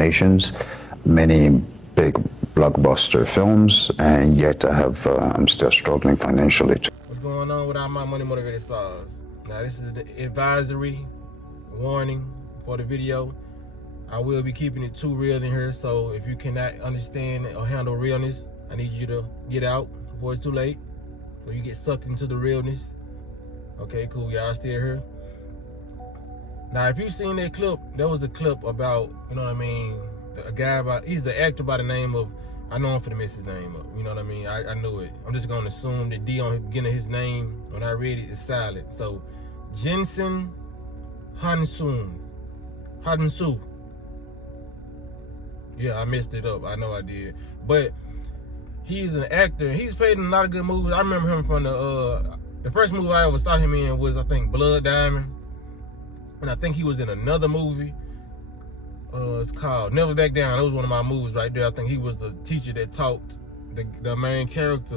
nominations, many big blockbuster films, and yet I'm still struggling financially. What's going on with all my money motivated stars? Now this is the advisory warning for the video. I will be keeping it too real in here, so if you cannot understand or handle realness, I need you to get out before it's too late, or you get sucked into the realness. Okay, cool, y'all still here? Now, if you've seen that clip, there was a clip about, you know what I mean, a guy he's the actor by the name of, I know I'm finna mess his name up, you know what I mean? I knew it. I'm just gonna assume that D on the beginning of his name, when I read it, is silent. So, Jensen Hansu. Yeah, I messed it up. I know I did. But he's an actor. He's played in a lot of good movies. I remember him from the first movie I ever saw him in was, I think, Blood Diamond. And I think he was in another movie. It's called Never Back Down. That was one of my movies right there. I think he was the teacher that taught the main character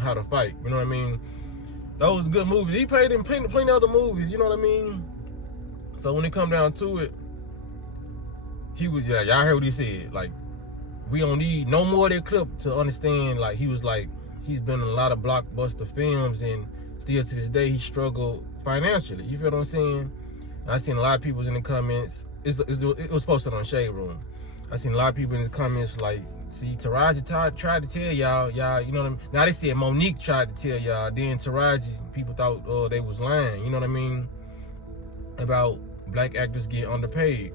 how to fight. You know what I mean? Those good movies. He played in plenty other movies. You know what I mean? So when it come down to it, he was, yeah, y'all heard what he said. Like, we don't need no more of that clip to understand. Like, he was like, he's been in a lot of blockbuster films, and still to this day he struggled financially. You feel what I'm saying? And I seen a lot of people in the comments. It was posted on Shade Room. I seen a lot of people in the comments like, see, Taraji tried to tell y'all, you know what I mean? Now they said Monique tried to tell y'all. Then Taraji, people thought they was lying. You know what I mean? About black actors getting underpaid.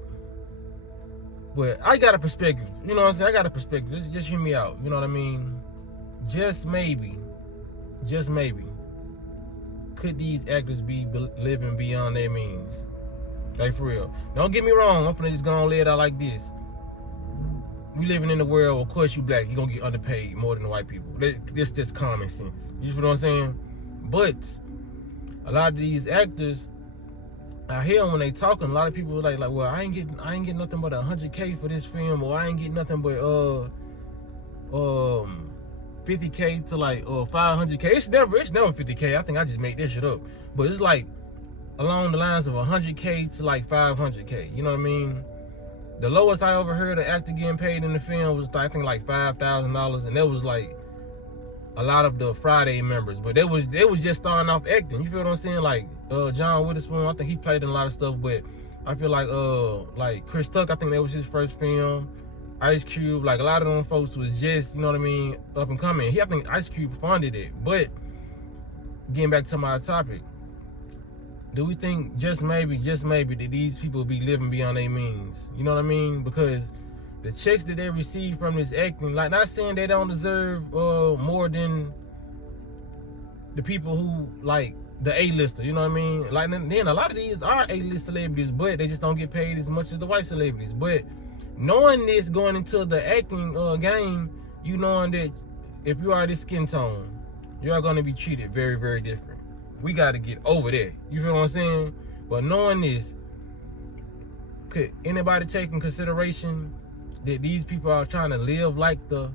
But I got a perspective, you know what I'm saying? I got a perspective. Just hear me out, you know what I mean? Just maybe, could these actors be living beyond their means? Like, for real. Don't get me wrong, I'm finna just go and lay it out like this. We living in a world, of course you black, you gonna get underpaid more than the white people. That's just common sense. You feel what I'm saying? But a lot of these actors, I hear when they talking, a lot of people like, well, I ain't getting nothing but $100K for this film, or I ain't getting nothing but 50K to like 500K. It's never 50K. I think I just made this shit up, but it's like along the lines of 100K to like 500K. You know what I mean? The lowest I ever heard an actor getting paid in the film was, I think, like $5,000, and that was like a lot of the Friday members, but they was just starting off acting. You feel what I'm saying? Like John Witherspoon, I think he played in a lot of stuff, but I feel like Chris Tuck, I think that was his first film. Ice Cube, like a lot of them folks was just, you know what I mean, up and coming. I think Ice Cube funded it. But getting back to my topic, do we think just maybe that these people be living beyond their means? You know what I mean? Because the checks that they receive from this acting, like, not saying they don't deserve more than the people who, like, the A-lister, you know what I mean? Like, then a lot of these are A-list celebrities, but they just don't get paid as much as the white celebrities. But knowing this, going into the acting game, you knowing that if you are this skin tone, you are going to be treated very, very different. We got to get over that. You feel what I'm saying? But knowing this, could anybody take in consideration that these people are trying to live like the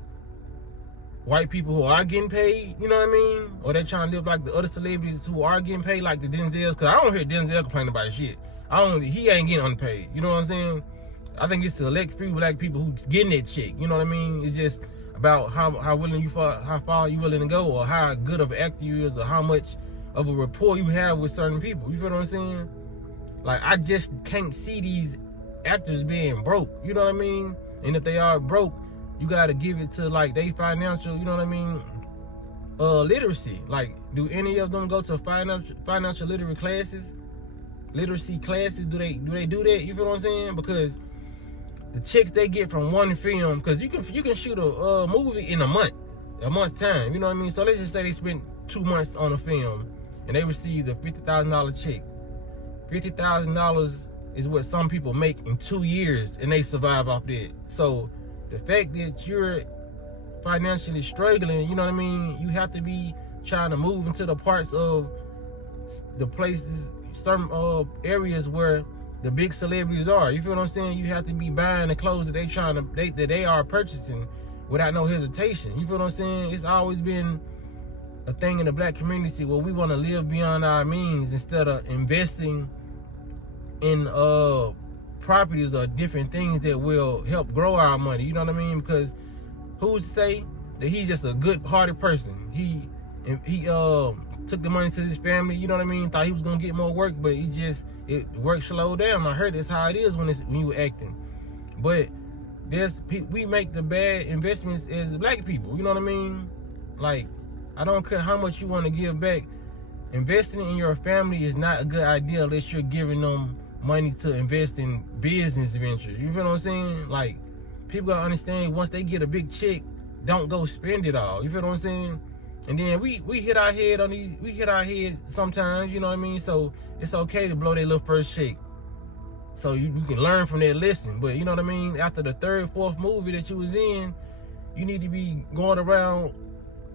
white people who are getting paid, you know what I mean? Or they're trying to live like the other celebrities who are getting paid, like the Denzels? Because I don't hear Denzel complaining about shit. He ain't getting unpaid, you know what I'm saying? I think it's select few black people who's getting that check, you know what I mean? It's just about how far you willing to go, or how good of an actor you is, or how much of a rapport you have with certain people. You feel what I'm saying? Like, I just can't see these actors being broke, you know what I mean? And if they are broke, you gotta give it to, like, they financial, you know what I mean, literacy. Like, do any of them go to financial literacy classes? Do they do that? You feel what I'm saying? Because the checks they get from one film, because you can shoot a movie in a month's time, you know what I mean? So let's just say they spent 2 months on a film and they received a $50,000 check. $50,000 is what some people make in 2 years, and they survive off that. So the fact that you're financially struggling, you know what I mean, you have to be trying to move into the parts of the places, certain areas where the big celebrities are. You feel what I'm saying? You have to be buying the clothes that they are purchasing without no hesitation. You feel what I'm saying? It's always been a thing in the black community where we want to live beyond our means instead of investing in properties or different things that will help grow our money. You know what I mean? Because who's to say that he's just a good-hearted person? He took the money to his family. You know what I mean? Thought he was gonna get more work, but work slowed down. I heard that's how it is when you acting. But we make the bad investments as black people. You know what I mean? Like, I don't care how much you want to give back. Investing in your family is not a good idea unless you're giving them money to invest in business ventures. You feel what I'm saying? Like, people gotta understand, once they get a big check, don't go spend it all. You feel what I'm saying? And then we hit our head on these. We hit our head sometimes. You know what I mean? So it's okay to blow their little first shake, so you can learn from that lesson. But you know what I mean? After the third, fourth movie that you was in, you need to be going around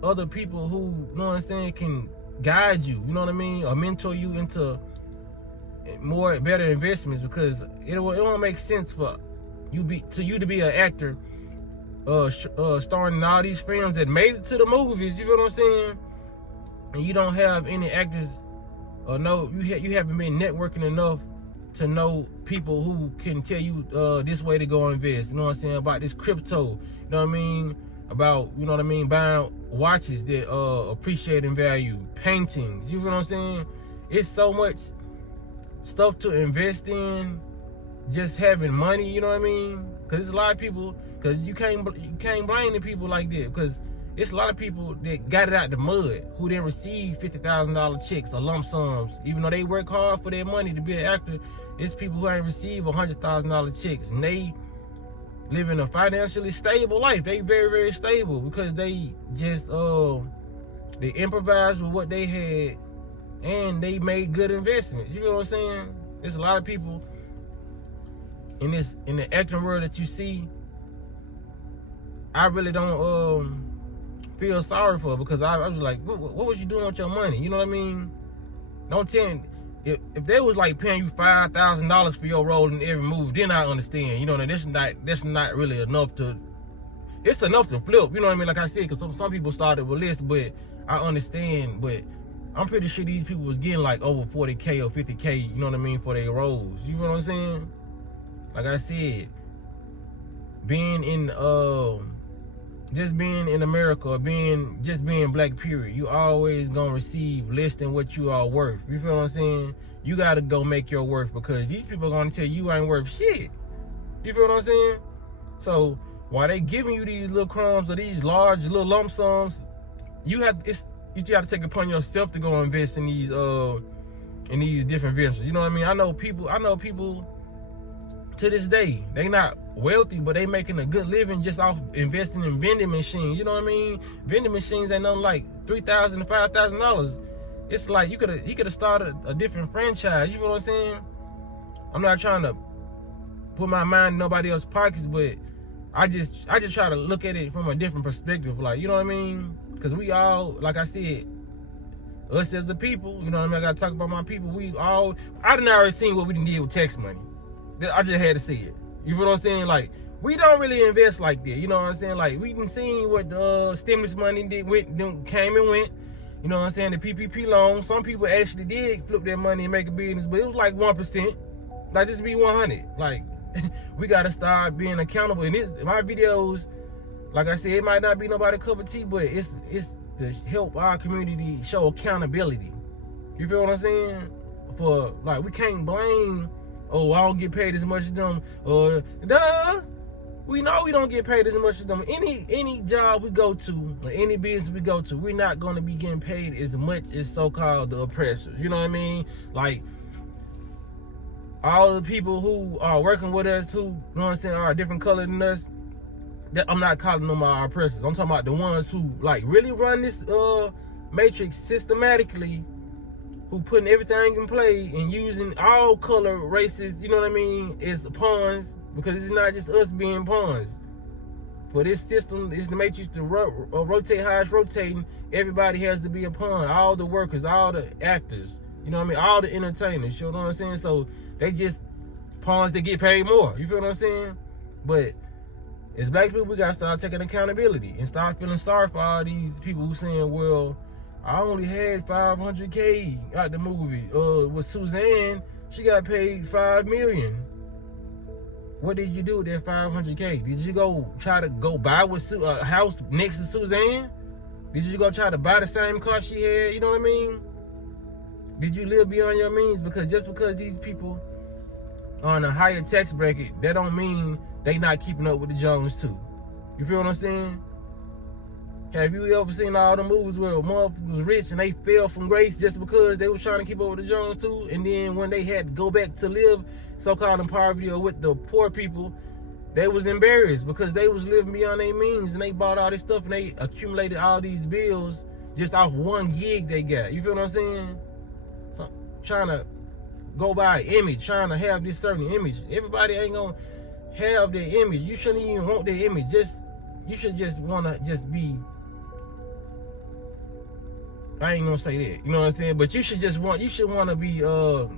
other people who, you know what I'm saying, can guide you. You know what I mean? Or mentor you into better investments, because it won't make sense for you to be an actor starring in all these films that made it to the movies. You know what I'm saying? And you don't have any actors, or you haven't been networking enough to know people who can tell you this way to go invest. You know what I'm saying? About this crypto. You know what I mean? About, you know what I mean, buying watches that appreciate in value, paintings. You know what I'm saying? It's so much stuff to invest in, just having money. You know what I mean? Because there's a lot of people. Because you can't blame the people like that. Because it's a lot of people that got it out the mud, who didn't receive $50,000 checks or lump sums, even though they work hard for their money to be an actor. It's people who ain't received $100,000 checks, and they living a financially stable life. They very, very stable, because they just they improvised with what they had, and they made good investments. You know what I'm saying? There's a lot of people in the acting world that you see, I really don't feel sorry for, because I was like, what was you doing with your money? You know what I mean? Don't tell me, if they was like paying you $5,000 for your role in every movie, then I understand. You know, that's not really enough to. It's enough to flip. You know what I mean? Like I said, because some people started with less, but I understand. But I'm pretty sure these people was getting like over 40K or 50K. You know what I mean, for their roles. You know what I'm saying? Like I said, being in just being in America, or being black, period, you always gonna receive less than what you are worth. You feel what I'm saying? You gotta go make your worth, because these people are gonna tell you ain't worth shit. You feel what I'm saying? So while they giving you these little crumbs or these large little lump sums, you gotta take it upon yourself to go invest in these different ventures. You know what I mean? I know people to this day, they not wealthy, but they making a good living just off investing in vending machines. You know what I mean? Vending machines ain't nothing like $3,000 to $5,000. It's like he could have started a different franchise. You know what I'm saying? I'm not trying to put my mind in nobody else's pockets, but I just try to look at it from a different perspective. Like, you know what I mean? Because we all, like I said, us as a people, you know what I mean? I gotta talk about my people. I done already seen what we did with tax money. I just had to see it. You feel what I'm saying? Like, we don't really invest like that. You know what I'm saying? Like, we done seen what the stimulus money came and went. You know what I'm saying? The PPP loan. Some people actually did flip their money and make a business, but it was like 1%. Like, just be 100. Like, we gotta start being accountable. And my videos, like I said, it might not be nobody cup of tea, but it's to help our community show accountability. You feel what I'm saying? For, like, we can't blame, oh, I don't get paid as much as them, or we know we don't get paid as much as them. Any job we go to, or any business we go to, we're not going to be getting paid as much as so-called the oppressors. You know what I mean? Like, all the people who are working with us, who, you know what I'm saying, are a different color than us, I'm not calling them our oppressors. I'm talking about the ones who, like, really run this matrix systematically, who putting everything in play and using all color races, you know what I mean, as pawns, because it's not just us being pawns. For this system, it's the matrix to rotate how it's rotating. Everybody has to be a pawn. All the workers, all the actors, you know what I mean, all the entertainers, you know what I'm saying? So they just pawns that get paid more. You feel what I'm saying? But as black people, we gotta start taking accountability and start feeling sorry for all these people who saying, well, I only had $500K out the movie. With Suzanne, she got paid $5 million. what did you do with that 500K? Did you go try to go buy with a house next to Suzanne? Did you go try to buy the same car she had? You know what I mean? Did you live beyond your means? Because just because these people are on a higher tax bracket, that don't mean they not keeping up with the Jones too. You feel what I'm saying? Have you ever seen all the movies where a motherfucker was rich and they fell from grace just because they was trying to keep up with the Jones too? And then when they had to go back to live so-called in poverty or with the poor people, they was embarrassed because they was living beyond their means and they bought all this stuff and they accumulated all these bills just off one gig they got. You feel what I'm saying? So trying to go by an image, trying to have this certain image. Everybody ain't gonna have their image. You shouldn't even want their image. You should just wanna just be, I ain't gonna say that, you know what I'm saying? But you should wanna be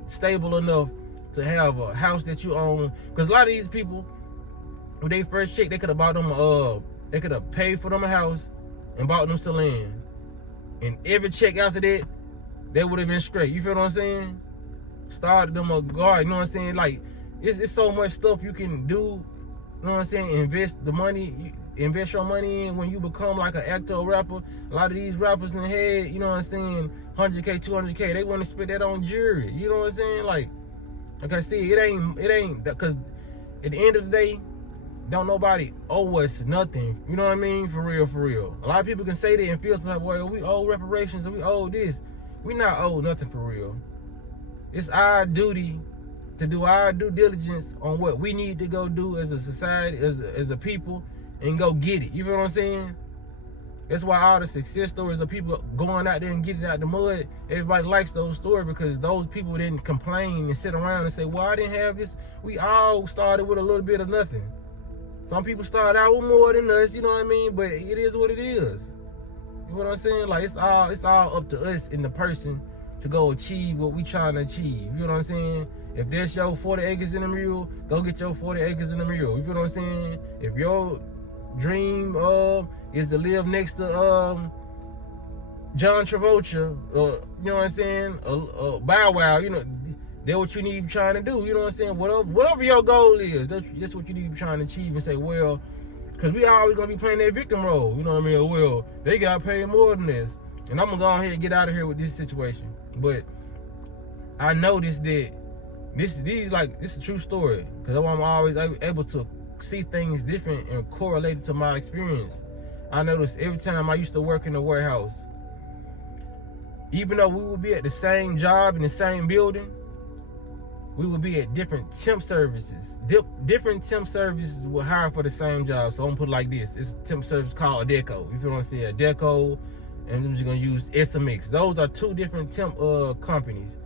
stable enough to have a house that you own. Because a lot of these people, when they first check, they could have bought them they could have paid for them a house and bought them some land. And every check after that, they would have been straight. You feel what I'm saying? Started them a garden, you know what I'm saying? Like, it's so much stuff you can do, you know what I'm saying? Invest your money in when you become like an actor or rapper. A lot of these rappers in the head, you know what I'm saying, 100K, 200K, they want to spend that on jewelry. You know what I'm saying? Like I said, it ain't, because at the end of the day, don't nobody owe us nothing. You know what I mean? For real. A lot of people can say that and feel some like, well, we owe reparations and we owe this. We not owe nothing for real. It's our duty to do our due diligence on what we need to go do as a society, as a people, and go get it. You feel what I'm saying? That's why all the success stories of people going out there and getting out the mud, everybody likes those stories, because those people didn't complain and sit around and say, well, I didn't have this. We all started with a little bit of nothing. Some people start out with more than us, you know what I mean? But it is what it is. You know what I'm saying? Like, it's all up to us and the person to go achieve what we trying to achieve. You know what I'm saying? If there's your 40 acres in the mule, go get your 40 acres in the mule. You feel what I'm saying? If your dream is to live next to John Travolta, you know what I'm saying? Bow Wow, you know, that's what you need to be trying to do. You know what I'm saying? Whatever your goal is, that's what you need to be trying to achieve, and say, well, because we always going to be playing that victim role. You know what I mean? Well, they got paid more than this. And I'm going to go ahead and get out of here with this situation. But I noticed that this is a true story. Because I'm always able to see things different and correlate it to my experience. I noticed every time I used to work in the warehouse, even though we would be at the same job in the same building, we would be at different temp services. Different temp services will hire for the same job. So I'm gonna put it like this. It's a temp service called Deco. You feel what I'm saying? Deco, and I'm just gonna use SMX. Those are two different temp companies.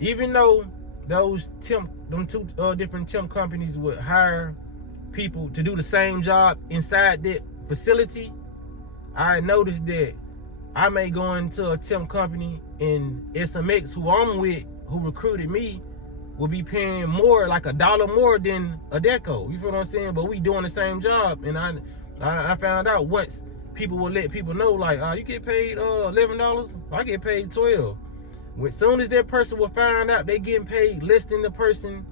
Even though them two different temp companies would hire people to do the same job inside that facility, I noticed that I may go into a temp company in SMX, who I'm with, who recruited me, will be paying more, like $1 more than a Deco. You feel what I'm saying? But we doing the same job. And I found out once people will let people know, like, you get paid $11, I get paid $12. As soon as that person will find out they getting paid less than the person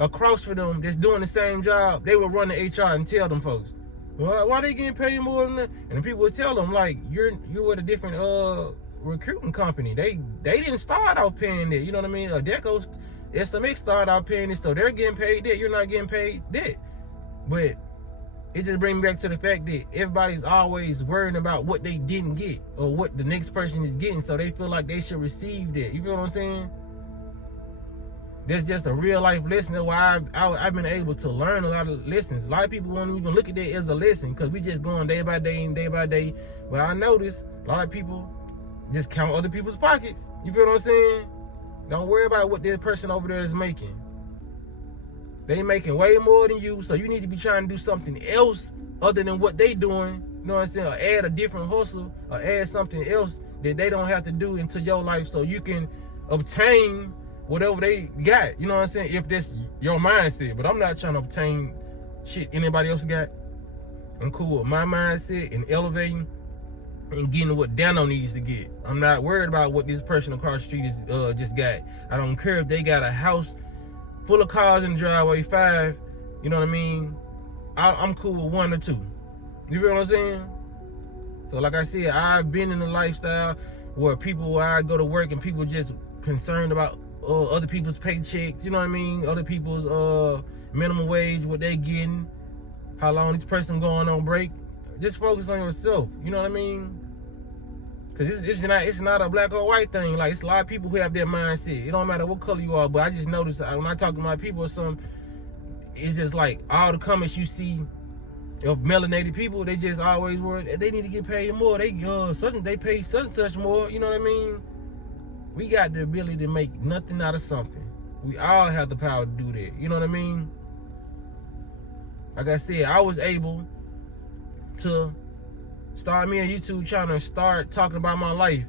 across for them that's doing the same job, they will run to HR and tell them folks, why they getting paid more than that? And the people will tell them, like, you're with a different recruiting company. They didn't start out paying that. You know what I mean? Deco, SMX started out paying this, so they're getting paid that. You're not getting paid that. But it just brings me back to the fact that everybody's always worrying about what they didn't get or what the next person is getting, so they feel like they should receive that. You feel what I'm saying? That's just a real life lesson. That's why I've been able to learn a lot of lessons. A lot of people won't even look at that as a lesson, because we just going day by day and day by day. But I notice a lot of people just count other people's pockets. You feel what I'm saying? Don't worry about what that person over there is making. They making way more than you, so you need to be trying to do something else other than what they doing. You know what I'm saying? Or add a different hustle, or add something else that they don't have to do into your life, so you can obtain whatever they got. You know what I'm saying? If that's your mindset. But I'm not trying to obtain shit anybody else got. I'm cool with my mindset and elevating and getting what Dano needs to get. I'm not worried about what this person across the street is just got. I don't care if they got a house full of cars in the driveway, 5, You know what I mean? I'm cool with 1 or 2. You feel what I'm saying? So like I said, I've been in a lifestyle where I go to work and people just concerned about other people's paychecks, you know what I mean? Other people's minimum wage, what they getting, how long this person going on break. Just focus on yourself, you know what I mean? Cause it's not a black or white thing. Like, it's a lot of people who have that mindset. It don't matter what color you are, but I just noticed when I talk to my people or something, it's just like all the comments you see of melanated people, they just always worry they need to get paid more. They pay such and such more. You know what I mean? We got the ability to make nothing out of something. We all have the power to do that. You know what I mean? Like I said, I was able to start me a YouTube channel and start talking about my life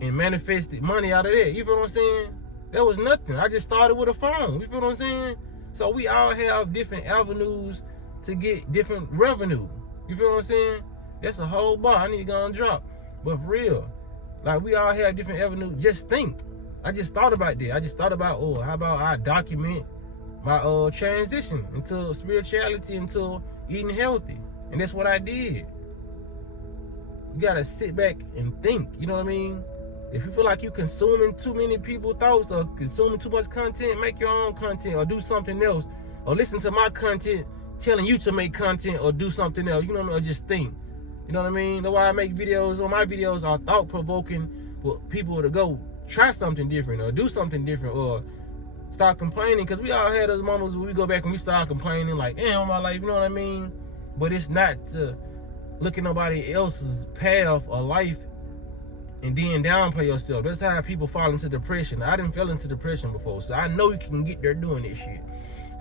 and manifested money out of that. You feel what I'm saying? That was nothing. I just started with a phone. You feel what I'm saying? So we all have different avenues to get different revenue. You feel what I'm saying? That's a whole bar. I need to go and drop. But for real, like, we all have different avenues. Just think. I just thought about that. I just thought about, how about I document my transition into spirituality, into eating healthy. And that's what I did. You gotta sit back and think, you know what I mean? If you feel like you're consuming too many people's thoughts or consuming too much content, make your own content or do something else. Or listen to my content telling you to make content or do something else. You know what I mean? Or just think. You know what I mean? That's why I make videos, or my videos are thought-provoking for people to go try something different or do something different or start complaining. Because we all had those moments where we go back and we start complaining like, damn, my life, you know what I mean? But it's not to look at nobody else's path or life and then downplay yourself. That's how people fall into depression. I didn't fall into depression before, so I know you can get there doing this shit.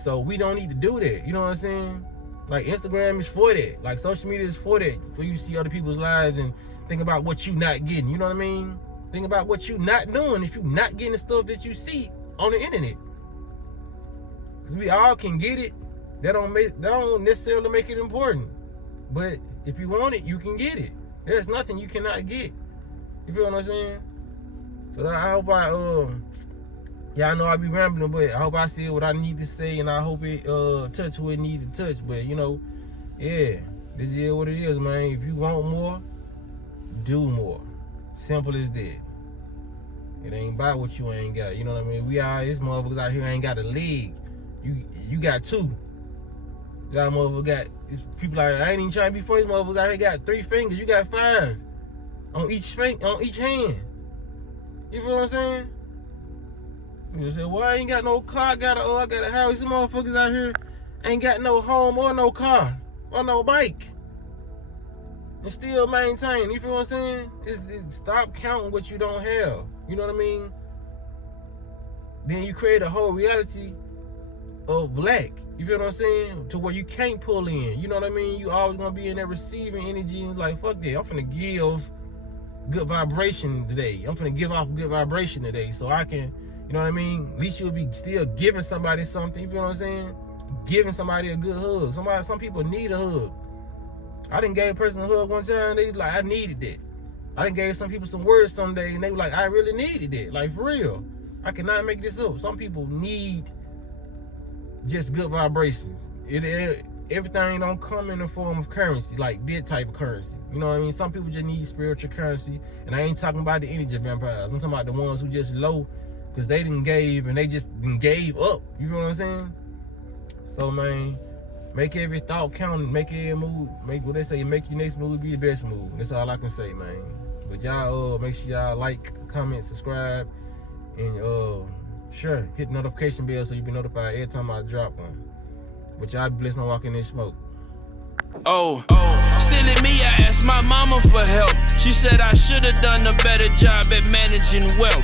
So we don't need to do that. You know what I'm saying? Like, Instagram is for that. Like, social media is for that. For you to see other people's lives and think about what you not getting. You know what I mean? Think about what you not doing if you not getting the stuff that you see on the internet. Because we all can get it. That don't necessarily make it important. But if you want it, you can get it. There's nothing you cannot get. You feel what I'm saying? So I hope yeah, I know I be rambling, but I hope I said what I need to say, and I hope it touch who it need to touch. But, you know, yeah, this is what it is, man. If you want more, do more. Simple as that. It ain't about what you ain't got. You know what I mean? We all, this motherfuckers out here ain't got a leg. You got 2. Y'all motherfucker got, people like, I ain't even trying to be funny. These motherfuckers out here got 3 fingers. You got 5 on each hand. You feel what I'm saying? You say, well, I ain't got no car, I got a house. These motherfuckers out here ain't got no home or no car or no bike and still maintain. You feel what I'm saying? It's stop counting what you don't have. You know what I mean? Then you create a whole reality of lack. You feel what I'm saying? To where you can't pull in. You know what I mean? You always gonna be in that receiving energy and like, fuck that. I'm finna give good vibration today. I'm finna give off good vibration today so I can, you know what I mean? At least you'll be still giving somebody something. You feel what I'm saying? Giving somebody a good hug. Some people need a hug. I done gave a person a hug one time. They like, I needed that. I done gave some people some words someday, and they were like, I really needed that. Like, for real. I cannot make this up. Some people need just good vibrations. Everything don't come in the form of currency, like that type of currency. You know what I mean? Some people just need spiritual currency. And I ain't talking about the energy vampires. I'm talking about the ones who just low because they didn't gave and they just gave up. You feel what I'm saying? So, man, make every thought count. Make every move. Make what they say, make your next move be your best move. That's all I can say, man. But y'all, make sure y'all like, comment, subscribe, and sure, hit the notification bell so you be notified every time I drop one. But y'all be blessed on walking in smoke. Silly me, I asked my mama for help. She said I should have done a better job at managing wealth.